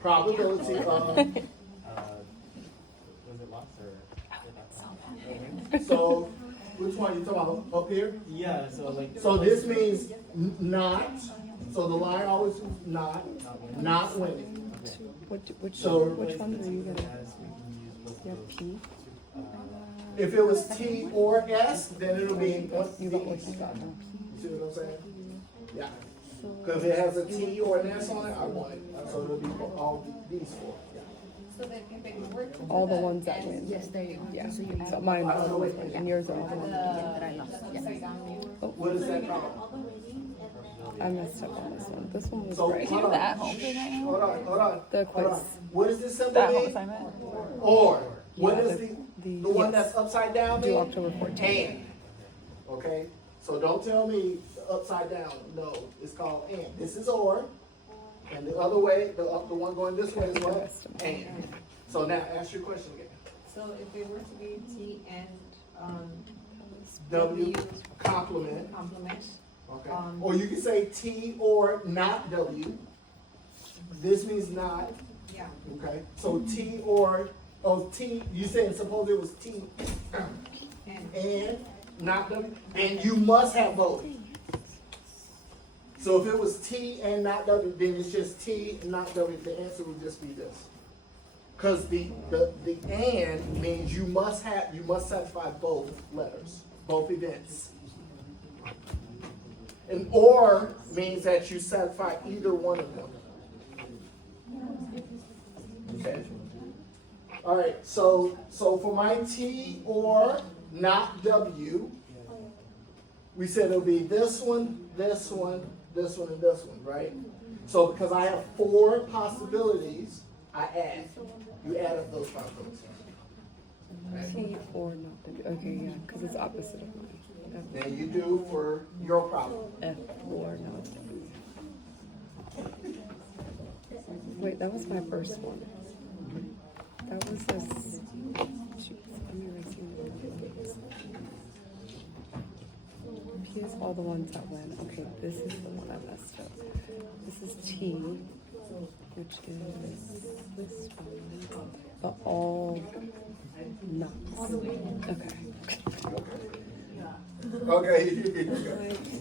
Probability of, Was it lost or? so, which one you talking about, up here? Yeah, so like. So this means not, so the line always is not winning. Which So- ones are you gonna? As we can use both You of have those. P. If it was T or S, then it'll be what You got what you got now. You see what I'm saying? Yeah. Because if it has a T or an S on it, I want it. So it'll be for all these four. So then if it were to. All the ones that win. Yes, there you go. Yeah. So you add So mine are always win, and yours are all the ones. that I lost. Yes. What is that called? I messed up on this one. This one was So right. hold on. that whole thing right now? Hold on. The Hold on. quiz. What does this symbol That whole mean? assignment? Or. What Yeah, is the- the one yes. that's upside down Due mean? October 14th. And. Okay? So don't tell me upside down. No, it's called and. This is or. And the other way, the one going this way is what? And. So now ask your question again. So if it were to be T and, W complement. complement, Okay. Or you can say T or not W. This means not. yeah. Okay. So T or, T, you said suppose it was T and not W, then you must have both. So if it was T and not W, then it's just T and not W. The answer would just be this. Because the and means you must satisfy both letters, both events. And or means that you satisfy either one of them. Okay. All right. So for my T or not W, we said it'll be this one, this one, this one, and this one, right? So because I have four possibilities, I add. You add up those possibilities. T or not W. Okay, yeah, because it's opposite of mine. Then you do for your problem. F or not W. Wait, that was my first one. That was this. Shoot, I'm erasing the ones. P is all the ones that win. Okay, this is the one I messed up. This is T, which is this one, but all not. Okay. Okay.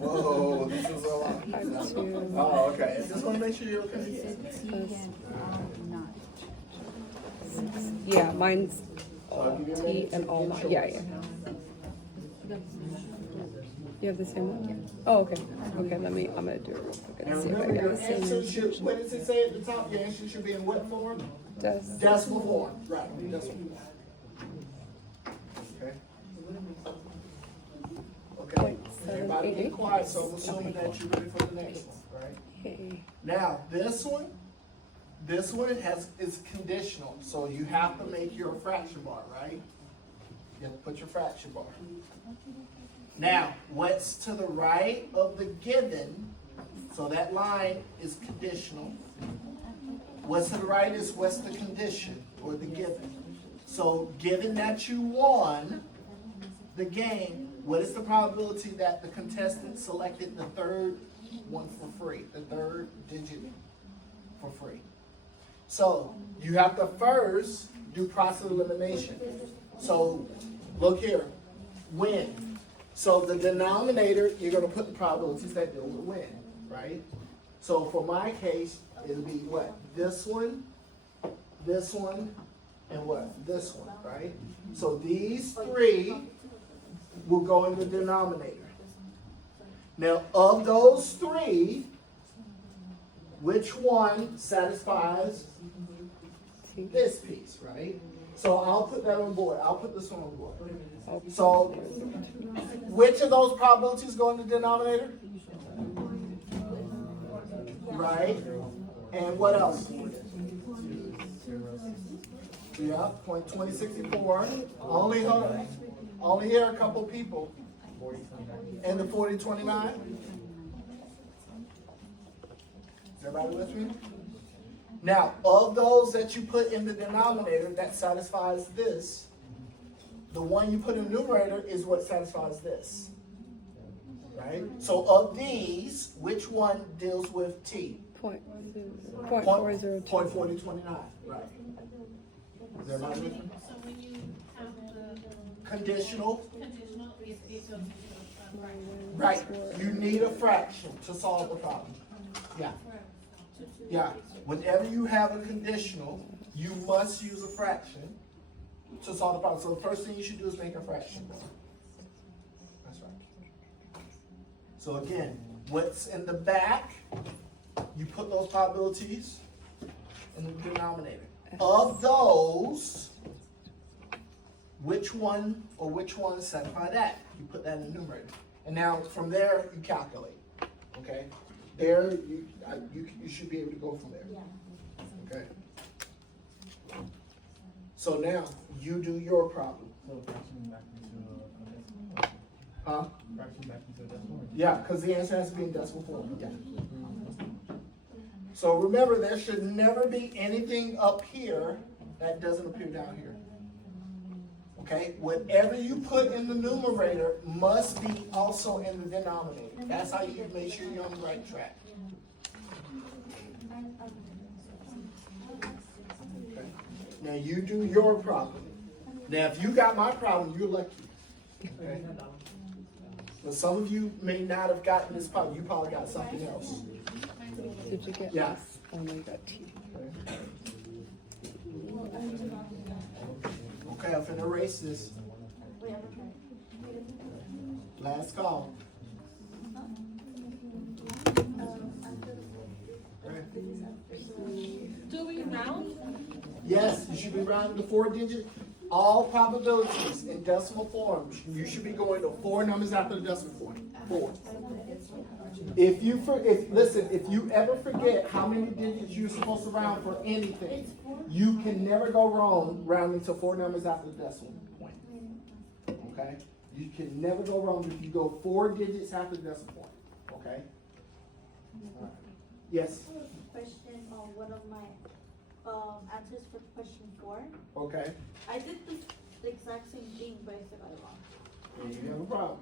Whoa, this is a lot. 5, 2. Oh, okay. I just want to make sure you're okay. Yeah, mine's all T and all not. Yeah, yeah. You have the same one? Yeah. Oh, okay. Okay, I'm gonna do it real quick and And see if I remember, get your the same answer should, answer. what does it say at the top? Your answer should be in what form? Does Decimal form. Right, decimal form. Okay. Okay. Everybody be 0.788? quiet, so I'm assuming that you're ready for the next one, right? Hey. Now, this one is conditional, so you have to make your fraction bar, right? You have to put your fraction bar. Now, what's to the right of the given, so that line is conditional. What's to the right is what's the condition or the given. So given that you won the game, what is the probability that the contestant selected the third one for free, the third digit for free? So you have to first do process of elimination. So look here, win. So the denominator, you're going to put the probabilities that deal with win, right? So for my case, it'll be what? This one, and what? This one, right? So these three will go in the denominator. Now, of those three, which one satisfies this piece, right? So I'll put that on board. I'll put this one on board. So, which of those probabilities go in the denominator? Right? And what else? Yeah, 0.2064. Only here a couple people. And the 4029. Is everybody with me? Now, of those that you put in the denominator that satisfies this, the one you put in the numerator is what satisfies this. Right? So of these, which one deals with T? Point 402. 4029, right. Is everybody with me? So when you have the Conditional, conditional, it goes into the fraction. right, you need a fraction to solve the problem. Yeah, yeah. Whenever you have a conditional, you must use a fraction to solve the problem. So the first thing you should do is make a fraction. That's right. So again, what's in the back, you put those probabilities in the denominator. Of those, which one or which ones satisfy that? You put that in the numerator. And now from there, you calculate. Okay? There, you should be able to go from there. Okay? So now, you do your problem. So fraction back into a decimal. Huh? Fraction back into a decimal. Yeah, because the answer has to be in decimal form. Yeah. So remember, there should never be anything up here that doesn't appear down here. Okay? Whatever you put in the numerator must be also in the denominator. That's how you make sure you're on the right track. Okay? Now you do your problem. Now if you got my problem, you're lucky. Okay? But some of you may not have gotten this problem. You probably got something else. Did you get Yeah. S? Oh no, you got T. Okay, I'm finna erase this. Last call. Okay. Do we round? Yes, you should be rounding to 4-digit. All probabilities in decimal form, you should be going to 4 numbers after the decimal point. 4. If you ever forget how many digits you're supposed to round for anything, you can never go wrong rounding to 4 numbers after the decimal point. Okay? You can never go wrong if you go 4 digits after the decimal point. Okay? All right. Yes. Question on one of my answers for question 4. Okay. I did the exact same thing, but I said I wrong. Then you have a problem.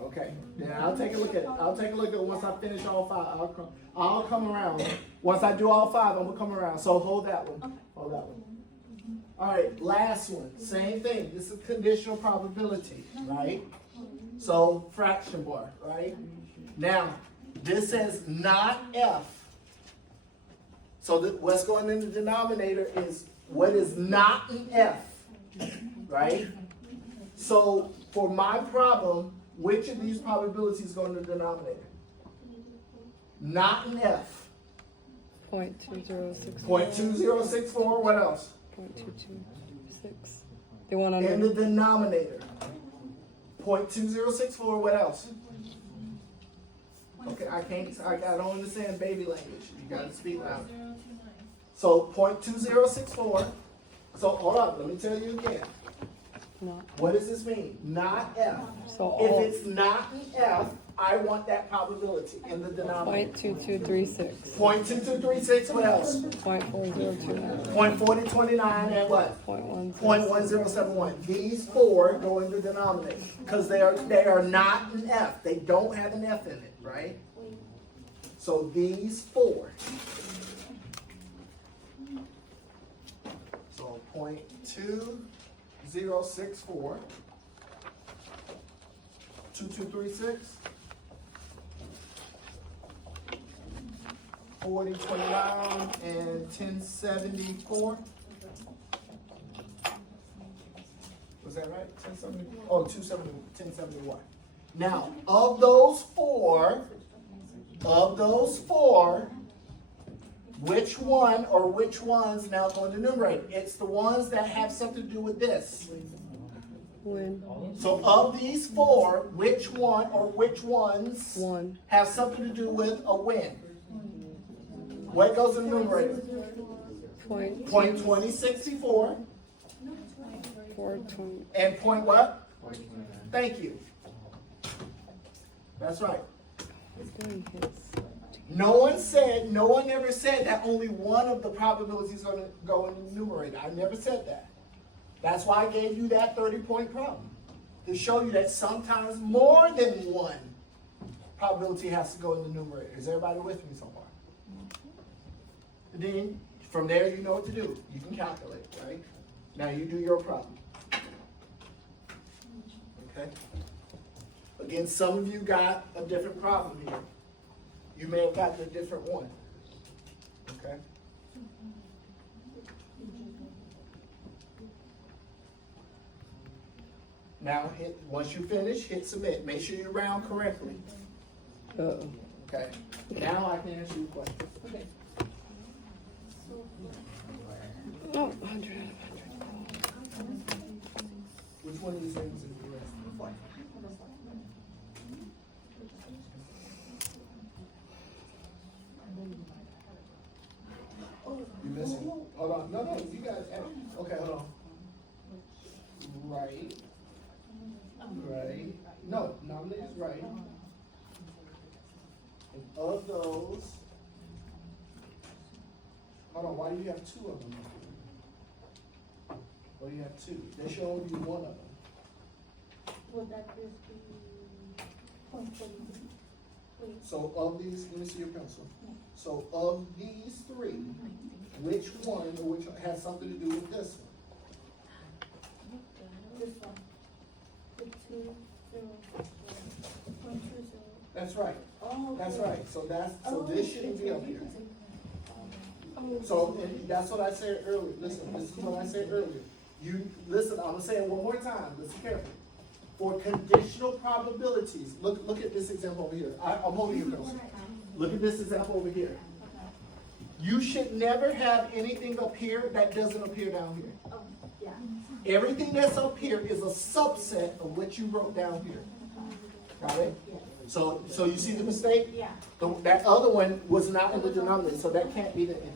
Okay. Then I'll take a look at it. I'll take a look at it once I finish all 5. I'll come around. Once I do all 5, I'm gonna come around. So hold that one. Hold that one. All right. Last one. Same thing. This is conditional probability, right? So fraction bar, right? Now this says not F. So what's going in the denominator is what is not an F, right? So for my problem, which of these probabilities go in the denominator? Not an F. 0.2064. 0.2064, what else? 0.226. The one In the under. denominator. 0.2064, what else? Okay, I don't understand baby language. You gotta speak loud. 029. So 0.2064. So hold up, let me tell you again. Not. What does this mean? Not F. So If all. it's not an F, I want that probability in the denominator. 0.2236. 0.2236, what else? 0.4029. 0.4029 and what? 0.1071. These 4 go in the denominator because they are not an F. They don't have an F in it, right? So these 4. So 0.2064, 2236, 4029, and 1074. Was that right? 1070? Oh, 1071. Now, of those four, which one or which ones now go in the numerator? It's the ones that have something to do with this. When. So of these 4, which one or which ones 1. have something to do with a win? What goes in the numerator? 0.2064 420. and point what? Thank you. That's right. Doing his. No one ever said that only one of the probabilities is going to go in the numerator. I never said that. That's why I gave you that 30-point problem. To show you that sometimes more than one probability has to go in the numerator. Is everybody with me so far? then from there you know what to do. You can calculate, right? Now you do your problem. Okay? Again, some of you got a different problem here. You may have gotten a different one. Okay? Now, once you finish, hit submit. Make sure you round correctly. Uh-oh. Okay? Now I can answer your question. Okay. Oh, 100 out of 100. Which one of these things is the rest? You missing? Hold on. No, you got it. Okay, hold on. Right. Right. No, nominate is right. And of those, hold on, why do you have two of them? Why do you have two? There should only be one of them. Would that just be point 43? Wait, So of these, let me see your pencil. So of these three, which one or which has something to do with this one? this one. The 2, 0, 0.20. That's right. Oh, That's okay. right. So Oh, this shouldn't be up here. So and that's what I said earlier. Listen, this is what I said earlier. You listen. I'm gonna say it one more time. Listen carefully. For conditional probabilities, look at this example over here. I'm holding your pencil. Look at this example over here. You should never have anything up here that doesn't appear down here. Oh, yeah. Everything that's up here is a subset of what you wrote down here. Got it? So you see the mistake? Yeah. That other one was not in the denominator, so that can't be the answer.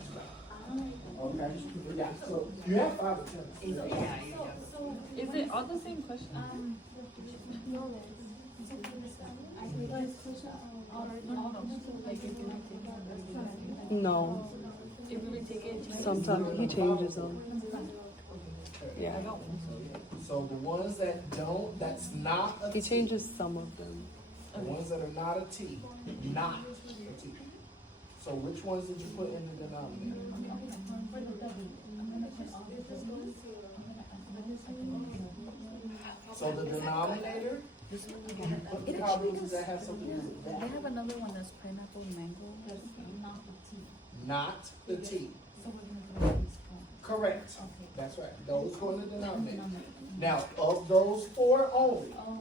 Okay? Yeah, so you have 5 attempts. Is it all the same question? No. If we retake it, Sometimes he changes them. Yeah. So the ones that don't, that's not a He T. changes some of them. The ones that are not a T, not a T. So which ones did you put in the denominator? So the denominator, you put the probabilities that have something to do with They that, have another one that's pineapple mango. That's not the tea. not the T. So we're gonna throw these one. Correct. Okay. That's right. Those go in the denominator. Now, of those 4 only, Oh.